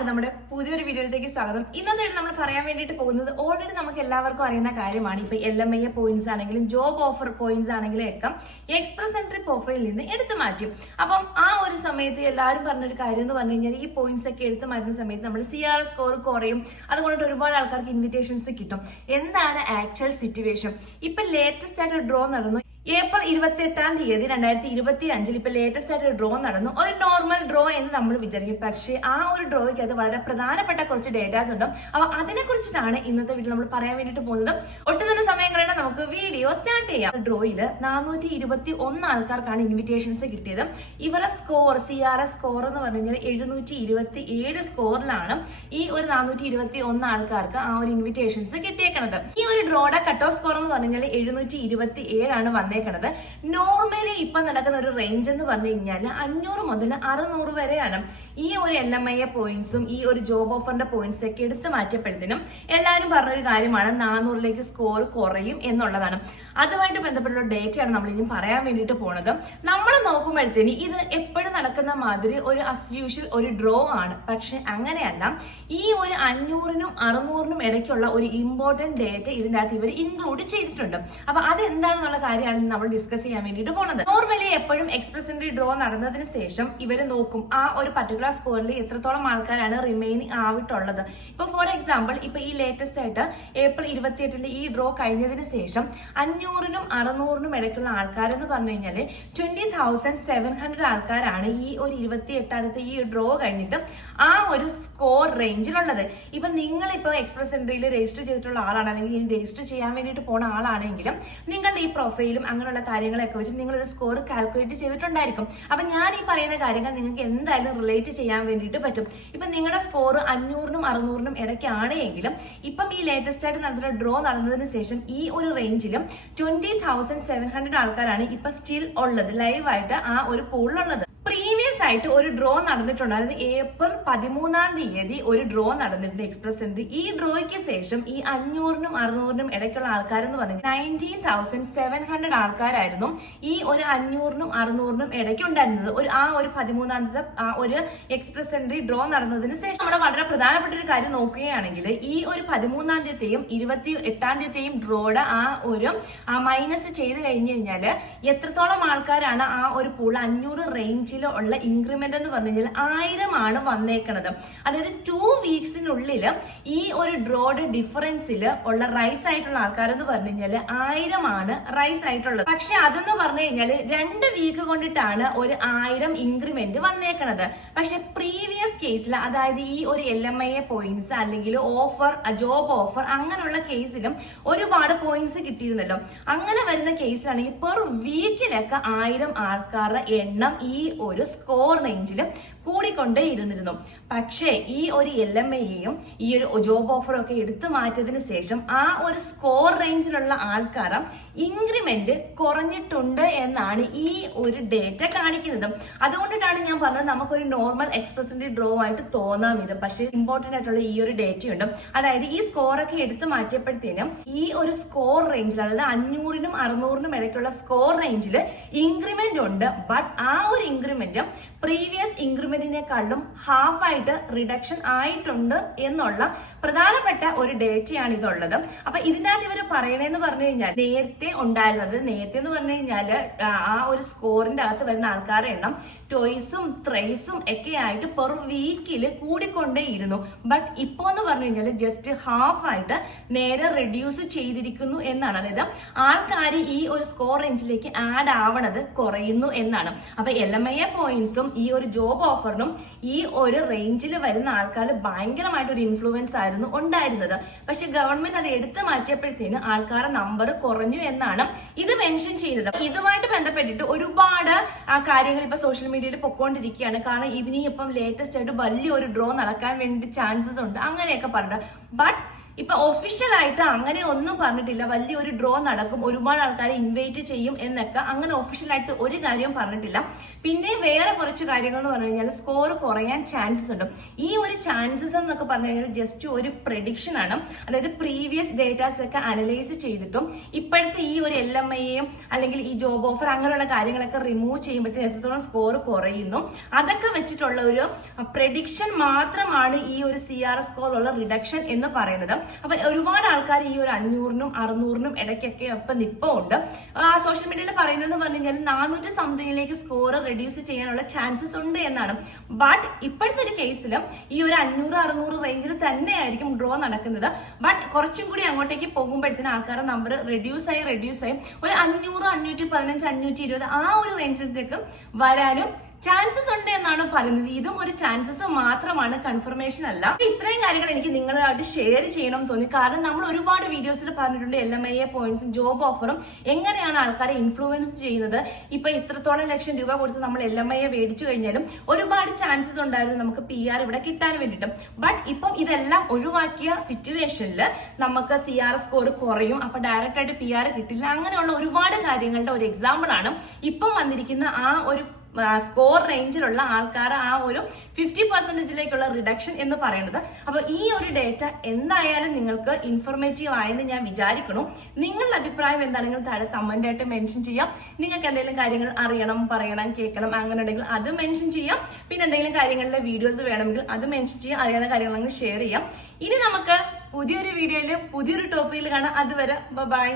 എല്ലാവർക്കും നമ്മുടെ പുതിയൊരു വീഡിയോയിലേക്ക് സ്വാഗതം. ഇന്നത്തെ നമ്മൾ പറയാൻ വേണ്ടിയിട്ട് പോകുന്നത് ഓൾറെഡി നമുക്ക് എല്ലാവർക്കും അറിയുന്ന കാര്യമാണ്. ഇപ്പൊ LMIA പോയിന്റ്സ് ആണെങ്കിലും ജോബ് ഓഫർ പോയിന്റ്സ് ആണെങ്കിലും ഒക്കെ എക്സ്പ്രസ് എൻട്രി പ്രൊഫൈലിൽ നിന്ന് എടുത്തു മാറ്റും. അപ്പം ആ ഒരു സമയത്ത് എല്ലാവരും പറഞ്ഞൊരു കാര്യം എന്ന് പറഞ്ഞു കഴിഞ്ഞാൽ ഈ പോയിന്റ്സ് ഒക്കെ എടുത്തു മാറ്റുന്ന സമയത്ത് നമ്മുടെ CR സ്കോർ കുറയും, അതുകൊണ്ട് ഒരുപാട് ആൾക്കാർക്ക് ഇൻവിറ്റേഷൻസ് കിട്ടും. എന്താണ് ആക്ച്വൽ സിറ്റുവേഷൻ? ഇപ്പൊ ലേറ്റസ്റ്റ് ആയിട്ട് ഡ്രോ നടന്നു. ഏപ്രിൽ 28-ാം തീയതി 2025 ഇപ്പൊ ലേറ്റസ്റ്റ് ആയിട്ട് ഡ്രോ നടന്നു. ഒരു നോർമൽ ഡ്രോ എന്ന് നമ്മൾ വിചാരിക്കും, പക്ഷേ ആ ഒരു ഡ്രോയ്ക്ക് അത് വളരെ പ്രധാനപ്പെട്ട കുറച്ച് ഡേറ്റാസ് ഉണ്ട്. അപ്പൊ അതിനെ കുറിച്ചിട്ടാണ് ഇന്നത്തെ വീഡിയോ നമ്മൾ പറയാൻ വേണ്ടിയിട്ട് പോകുന്നത്. ഒട്ടും തന്നെ സമയം കളയണ്ട, നമുക്ക് വീഡിയോ സ്റ്റാർട്ട് ചെയ്യാം. ഡ്രോയില് 421 ആൾക്കാർക്കാണ് ഇൻവിറ്റേഷൻസ് കിട്ടിയത്. ഇവരുടെ സ്കോർ CRS സ്കോർ എന്ന് പറഞ്ഞു കഴിഞ്ഞാൽ 727 സ്കോറിലാണ് ഈ ഒരു 421 ആൾക്കാർക്ക് ആ ഒരു ഇൻവിറ്റേഷൻസ് കിട്ടിയേക്കുന്നത്. ഈ ഒരു ഡ്രോയുടെ കട്ട് ഓഫ് സ്കോർ എന്ന് പറഞ്ഞു കഴിഞ്ഞാൽ 727 ആണ് വന്നേക്കുന്നത്. നോർമലി ഇപ്പൊ നടക്കുന്ന ഒരു റേഞ്ച് എന്ന് പറഞ്ഞു കഴിഞ്ഞാൽ 500 മുതൽ 600 വരെയാണ്. ഈ ഒരു LMIA പോയിന്റ്സും ഈ ഒരു ജോബ് ഓഫറിന്റെ പോയിന്റ്സ് ഒക്കെ എടുത്തു മാറ്റിയപ്പോഴത്തേനും എല്ലാവരും പറഞ്ഞൊരു കാര്യമാണ് 400ലേക്ക് സ്കോർ കുറയും എന്നുള്ളതാണ്. അതുമായിട്ട് ബന്ധപ്പെട്ടുള്ള ഡേറ്റയാണ് നമ്മൾ ഇനി പറയാൻ വേണ്ടിയിട്ട് പോണത്. നമ്മൾ നോക്കുമ്പോഴത്തേന് ഇത് എപ്പോഴും നടക്കുന്ന മാതിരി ഒരു അസ്യൂഷ്വൽ ഒരു ഡ്രോ ആണ്. പക്ഷെ അങ്ങനെയല്ല, ഈ ഒരു 500നും 600നും ഇടയ്ക്കുള്ള ഒരു ഇമ്പോർട്ടന്റ് ഡേറ്റ ഇതിന്റെ അകത്ത് ഇവർ ഇൻക്ലൂഡ് ചെയ്തിട്ടുണ്ട്. അപ്പൊ അതെന്താണെന്നുള്ള കാര്യമാണ് നമ്മൾ ഡിസ്കസ് ചെയ്യാൻ വേണ്ടിയിട്ട് പോണത്. നോർമലി എപ്പോഴും എക്സ്പ്രസ് എൻട്രി ഡ്രോ നടന്നതിന് ശേഷം ഇവര് നോക്കും ആ ഒരു പർട്ടിക്കുലർ സ്കോറിൽ എത്രത്തോളം ആൾക്കാരാണ് റിമൈനിങ് ആയിട്ടുള്ളത്. ഇപ്പൊ ഫോർ എക്സാമ്പിൾ ഇപ്പൊ ഈ ലേറ്റസ്റ്റ് ആയിട്ട് ഏപ്രിൽ 28 ഈ ഡ്രോ കഴിഞ്ഞതിന് ശേഷം 500നും 600നും ഇടയ്ക്കുള്ള ആൾക്കാരെന്ന് പറഞ്ഞു കഴിഞ്ഞാല് 20,700 ആൾക്കാരാണ് ഈ ഒരു 28ാമത്തെ ഈ ഡ്രോ കഴിഞ്ഞിട്ട് ആ ഒരു സ്കോർ റേഞ്ചിലുള്ളത്. ഇപ്പൊ നിങ്ങളിപ്പോ എക്സ്പ്രസ് എൻട്രിയിൽ രജിസ്റ്റർ ചെയ്തിട്ടുള്ള ആളാണ്, അല്ലെങ്കിൽ രജിസ്റ്റർ ചെയ്യാൻ വേണ്ടിയിട്ട് പോണ ആളാണെങ്കിലും നിങ്ങളുടെ ഈ പ്രൊഫൈലും അങ്ങനെയുള്ള കാര്യങ്ങളൊക്കെ വെച്ച് നിങ്ങളൊരു സ്കോർ കാൽക്കുലേറ്റ് ചെയ്തിട്ടുണ്ടായിരിക്കും. അപ്പൊ ഞാൻ ഈ പറയുന്ന കാര്യങ്ങൾ നിങ്ങൾക്ക് എന്തായാലും റിലേറ്റ് ചെയ്യാൻ വേണ്ടിയിട്ട് പറ്റും. ഇപ്പൊ നിങ്ങളുടെ സ്കോർ 500നും 600നും ഇടയ്ക്കാണെങ്കിലും ഇപ്പം ഈ ലേറ്റസ്റ്റ് ആയിട്ട് നടന്ന ഡ്രോ നടന്നതിന് ശേഷം ഈ ഒരു റേഞ്ചിലും 20,700 ആൾക്കാരാണ് ഇപ്പൊ സ്റ്റിൽ ഉള്ളത്, ലൈവായിട്ട് ആ ഒരു പൂളിലുള്ളത്. പ്രീവിയസ് ആയിട്ട് ഒരു ഡ്രോ നടന്നിട്ടുണ്ട്. അതായത് ഏപ്രിൽ 13-ാം തീയതി ഒരു ഡ്രോ നടന്നിട്ടുണ്ട് എക്സ്പ്രസ് എൻട്രി. ഈ ഡ്രോയ്ക്ക് ശേഷം ഈ 500നും 600നും ഇടയ്ക്കുള്ള ആൾക്കാരെന്ന് പറഞ്ഞാൽ 19,700 ആൾക്കാരായിരുന്നു ഈ ഒരു 500നും 600നും ഇടയ്ക്ക് ഉണ്ടായിരുന്നത്. ആ ഒരു 13-ാമത്തെ ആ ഒരു എക്സ്പ്രസ് എൻട്രി ഡ്രോ നടന്നതിന് ശേഷം നമ്മൾ വളരെ പ്രധാനപ്പെട്ട ഒരു കാര്യം നോക്കുകയാണെങ്കിൽ ഈ ഒരു 13-ാം തീയതിയും 28-ാം തീയതിയും ഡ്രോയുടെ ആ ഒരു മൈനസ് ചെയ്ത് കഴിഞ്ഞു കഴിഞ്ഞാൽ എത്രത്തോളം ആൾക്കാരാണ് ആ ഒരു പൂൾ 500 റേഞ്ചിൽ ഉള്ള ഇൻക്രിമെന്റ് എന്ന് പറഞ്ഞു കഴിഞ്ഞാൽ 1000 ആണ് വന്നേക്കണത്. അതായത് 2 വീക്സിനുള്ളിൽ ഈ ഒരു ഡ്രോയുടെ ഡിഫറൻസിൽ ഉള്ള റൈസ് ആയിട്ടുള്ള ആൾക്കാരെന്ന് പറഞ്ഞു കഴിഞ്ഞാൽ 1000 ആണ് റൈസ് ആയിട്ടുള്ളത്. പക്ഷെ അതെന്ന് പറഞ്ഞു കഴിഞ്ഞാൽ 2 വീക്ക് കൊണ്ടിട്ടാണ് ഒരു 1000 ഇൻക്രിമെന്റ് വന്നേക്കണത്. പക്ഷെ പ്രീവിയസ് കേസിൽ, അതായത് ഈ ഒരു LMIA പോയിന്റ്സ് അല്ലെങ്കിൽ ഓഫർ ജോബ് ഓഫർ അങ്ങനെയുള്ള കേസിലും ഒരുപാട് പോയിന്റ്സ് കിട്ടിയിരുന്നല്ലോ. അങ്ങനെ വരുന്ന കേസിലാണെങ്കിൽ പെർ വീക്കിലൊക്കെ 1000 ആൾക്കാരുടെ എണ്ണം ഈ ഒരു സ്കോർ റേഞ്ചിൽ കൂടിക്കൊണ്ടേ ഇരുന്നിരുന്നു. പക്ഷേ ഈ ഒരു LMIAയും ഈ ഒരു ജോബ് ഓഫറും ഒക്കെ എടുത്തു മാറ്റിയതിന് ശേഷം ആ ഒരു സ്കോർ റേഞ്ചിലുള്ള ആൾക്കാർ ഇൻക്രിമെന്റ് കുറഞ്ഞിട്ടുണ്ട് എന്നാണ് ഈ ഒരു ഡേറ്റ കാണിക്കുന്നത്. അതുകൊണ്ടിട്ടാണ് ഞാൻ പറഞ്ഞത് നമുക്കൊരു നോർമൽ എക്സ്പ്രസ് എൻട്രി ഡ്രോ ആയിട്ട് തോന്നാം ഇത്. പക്ഷേ ഇമ്പോർട്ടന്റ് ആയിട്ടുള്ള ഈ ഒരു ഡേറ്റയുണ്ട്. അതായത് ഈ സ്കോറൊക്കെ എടുത്തു മാറ്റിയപ്പോഴത്തേനും ഈ ഒരു സ്കോർ റേഞ്ചിൽ, അതായത് 500നും 600നും ഇടയ്ക്കുള്ള സ്കോർ റേഞ്ചിൽ ഇൻക്രിമെന്റ് ഉണ്ട്. ബട്ട് ആ ഒരു ഇൻക്രിമെന്റ് പ്രീവിയസ് ഇൻക്രിമെന്റിനെക്കാളും ഹാഫ് ആയിട്ട് റിഡക്ഷൻ ആയിട്ടുണ്ട് എന്നുള്ള പ്രധാനപ്പെട്ട ഒരു ഡേറ്റയാണ് ഇതുള്ളത്. അപ്പൊ ഇതിനകത്ത് ഇവർ പറയണേന്ന് പറഞ്ഞു കഴിഞ്ഞാൽ നേരത്തെ എന്ന് പറഞ്ഞു കഴിഞ്ഞാൽ ആ ഒരു സ്കോറിന്റെ അകത്ത് വരുന്ന ആൾക്കാരുടെ എണ്ണം ടോയ്സും ത്രൈസും ഒക്കെ ആയിട്ട് പെർ വീക്കിൽ കൂടിക്കൊണ്ടേയിരുന്നു. ബട്ട് ഇപ്പോ എന്ന് പറഞ്ഞു കഴിഞ്ഞാൽ ജസ്റ്റ് ഹാഫ് ആയിട്ട് നേരെ റെഡ്യൂസ് ചെയ്തിരിക്കുന്നു എന്നാണ്. അതായത് ആൾക്കാർ ഈ ഒരു സ്കോർ റേഞ്ചിലേക്ക് ആഡ് ആവണത് കുറയുന്നു എന്നാണ്. അപ്പൊ LMIA പോയിന്റ്സും ഈ ഒരു ജോബ് ഓഫറിനും ഈ ഒരു റേഞ്ചിൽ വരുന്ന ആൾക്കാർ ഭയങ്കരമായിട്ട് ഒരു ഇൻഫ്ലുവൻസ് ആയിരുന്നു ഉണ്ടായിരുന്നത്. പക്ഷെ ഗവൺമെന്റ് അത് എടുത്തു മാറ്റിയപ്പോഴത്തേന് ആൾക്കാരുടെ നമ്പർ കുറഞ്ഞു എന്നാണ് ഇത് മെൻഷൻ ചെയ്തത്. ഇതുമായിട്ട് ബന്ധപ്പെട്ടിട്ട് ഒരുപാട് കാര്യങ്ങൾ ഇപ്പൊ സോഷ്യൽ മീഡിയയിൽ പൊക്കോണ്ടിരിക്കുകയാണ്. കാരണം ഇപ്പം ലേറ്റസ്റ്റ് ആയിട്ട് വലിയൊരു ഡ്രോ നടക്കാൻ വേണ്ടി ചാൻസസ് ഉണ്ട് അങ്ങനെയൊക്കെ പറഞ്ഞത്. ബട്ട് ഇപ്പൊ ഒഫീഷ്യൽ ആയിട്ട് അങ്ങനെ ഒന്നും പറഞ്ഞിട്ടില്ല. വലിയൊരു ഡ്രോ നടക്കും, ഒരുപാട് ആൾക്കാരെ ഇൻവൈറ്റ് ചെയ്യും എന്നൊക്കെ അങ്ങനെ ഒഫീഷ്യൽ ആയിട്ട് ഒരു കാര്യവും പറഞ്ഞിട്ടില്ല. പിന്നെ വേറെ കുറച്ച് കാര്യങ്ങൾ എന്ന് പറഞ്ഞു കഴിഞ്ഞാൽ സ്കോർ കുറയാൻ ചാൻസസ് ഉണ്ട്. ഈ ഒരു ചാൻസസ് എന്നൊക്കെ പറഞ്ഞു കഴിഞ്ഞാൽ ജസ്റ്റ് ഒരു പ്രഡിക്ഷൻ ആണ്. അതായത് പ്രീവിയസ് ഡേറ്റാസ് ഒക്കെ അനലൈസ് ചെയ്തിട്ടും ഇപ്പോഴത്തെ ഈ ഒരു LMIയെയും അല്ലെങ്കിൽ ഈ ജോബ് ഓഫർ അങ്ങനെയുള്ള കാര്യങ്ങളൊക്കെ റിമൂവ് ചെയ്യുമ്പോഴത്തേക്ക് എത്രത്തോളം സ്കോർ കുറയുന്നു അതൊക്കെ വെച്ചിട്ടുള്ള ഒരു പ്രഡിക്ഷൻ മാത്രമാണ് ഈ ഒരു CRS സ്കോറിലുള്ള റിഡക്ഷൻ എന്ന് പറയുന്നത്. അപ്പൊ ഒരുപാട് ആൾക്കാർ ഈ ഒരു 500-നും 600-നും ഇടയ്ക്കൊക്കെ ഒപ്പം നിപ്പുണ്ട്. സോഷ്യൽ മീഡിയയിൽ പറയുന്നത് പറഞ്ഞു കഴിഞ്ഞാൽ 400 സംതിങ്ങിലേക്ക് സ്കോർ റെഡ്യൂസ് ചെയ്യാനുള്ള ചാൻസസ് ഉണ്ട് എന്നാണ്. ബട്ട് ഇപ്പോഴത്തെ ഒരു കേസിൽ ഈ ഒരു 500-600 റേഞ്ചിൽ തന്നെയായിരിക്കും ഡ്രോ നടക്കുന്നത്. ബട്ട് കുറച്ചും കൂടി അങ്ങോട്ടേക്ക് പോകുമ്പോഴത്തേന് ആൾക്കാരുടെ നമ്പർ റെഡ്യൂസ് ആയി ഒരു 500, 515, 520 ആ ഒരു റേഞ്ചിലേക്ക് വരാനും ചാൻസസ് ഉണ്ട് എന്നാണ് പറയുന്നത്. ഇതും ഒരു ചാൻസസ് മാത്രമാണ്, കൺഫർമേഷൻ അല്ല. ഇത്രയും കാര്യങ്ങൾ എനിക്ക് നിങ്ങളുമായിട്ട് ഷെയർ ചെയ്യണം തോന്നി. കാരണം നമ്മൾ ഒരുപാട് വീഡിയോസിൽ പറഞ്ഞിട്ടുണ്ട് LMIA പോയിന്റ്സും ജോബ് ഓഫറും എങ്ങനെയാണ് ആൾക്കാരെ ഇൻഫ്ലുവൻസ് ചെയ്യുന്നത്. ഇപ്പൊ ഇത്രത്തോളം ലക്ഷം രൂപ കൊടുത്ത് നമ്മൾ LMIA മേടിച്ചു കഴിഞ്ഞാലും ഒരുപാട് ചാൻസസ് ഉണ്ടായിരുന്നു നമുക്ക് PR ഇവിടെ കിട്ടാൻ വേണ്ടിയിട്ടും. ബട്ട് ഇപ്പം ഇതെല്ലാം ഒഴിവാക്കിയ സിറ്റുവേഷനിൽ നമുക്ക് CRS സ്കോർ കുറയും, അപ്പൊ ഡയറക്റ്റ് ആയിട്ട് PR കിട്ടില്ല. അങ്ങനെയുള്ള ഒരുപാട് കാര്യങ്ങളുടെ ഒരു എക്സാമ്പിൾ ആണ് ഇപ്പം വന്നിരിക്കുന്ന ആ ഒരു സ്കോർ റേഞ്ചിലുള്ള ആൾക്കാർ ആ ഒരു 50%ലേക്കുള്ള റിഡക്ഷൻ എന്ന് പറയുന്നത്. അപ്പൊ ഈ ഒരു ഡേറ്റ എന്തായാലും നിങ്ങൾക്ക് ഇൻഫോർമേറ്റീവ് ആയെന്ന് ഞാൻ വിചാരിക്കണം. നിങ്ങളുടെ അഭിപ്രായം എന്താണെങ്കിലും താഴെ കമന്റ് ആയിട്ട് മെൻഷൻ ചെയ്യാം. നിങ്ങൾക്ക് എന്തെങ്കിലും കാര്യങ്ങൾ അറിയണം, പറയണം, കേൾക്കണം അങ്ങനെ ഉണ്ടെങ്കിൽ അത് മെൻഷൻ ചെയ്യാം. പിന്നെ എന്തെങ്കിലും കാര്യങ്ങളിലെ വീഡിയോസ് വേണമെങ്കിൽ അത് മെൻഷൻ ചെയ്യാം. അറിയാവുന്ന കാര്യങ്ങളെങ്കിൽ ഷെയർ ചെയ്യാം. ഇനി നമുക്ക് പുതിയൊരു വീഡിയോയിൽ പുതിയൊരു ടോപ്പിക്കിൽ കാണാം. അതുവരെ ബൈ.